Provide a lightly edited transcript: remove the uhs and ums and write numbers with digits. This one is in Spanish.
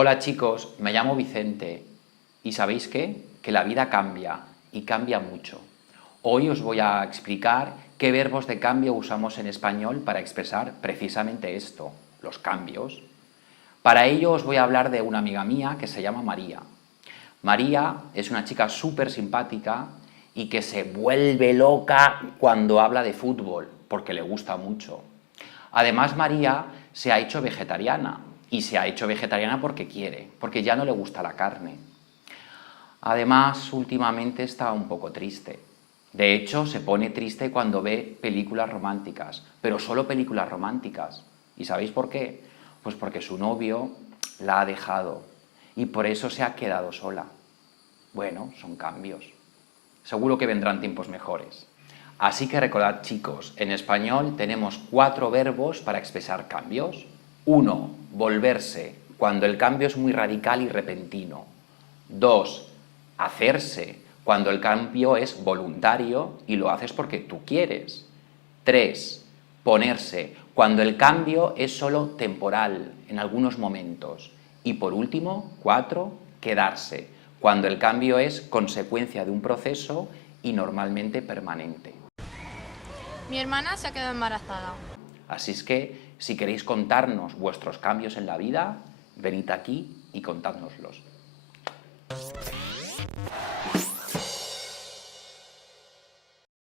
Hola chicos, me llamo Vicente y ¿sabéis qué? Que la vida cambia y cambia mucho. Hoy os voy a explicar qué verbos de cambio usamos en español para expresar precisamente esto, los cambios. Para ello os voy a hablar de una amiga mía que se llama María. María es una chica súper simpática y que se vuelve loca cuando habla de fútbol, porque le gusta mucho. Además, María se ha hecho vegetariana, y se ha hecho vegetariana porque quiere, porque ya no le gusta la carne. Además, últimamente está un poco triste. De hecho, se pone triste cuando ve películas románticas, pero solo películas románticas. ¿Y sabéis por qué? Pues porque su novio la ha dejado y por eso se ha quedado sola. Bueno, son cambios. Seguro que vendrán tiempos mejores. Así que recordad, chicos, en español tenemos 4 verbos para expresar cambios. 1. Volverse, cuando el cambio es muy radical y repentino. 2. Hacerse, cuando el cambio es voluntario y lo haces porque tú quieres. 3. Ponerse, cuando el cambio es solo temporal, en algunos momentos. Y por último, 4. Quedarse, cuando el cambio es consecuencia de un proceso y normalmente permanente. Mi hermana se ha quedado embarazada. Así es que, si queréis contarnos vuestros cambios en la vida, venid aquí y contádnoslos.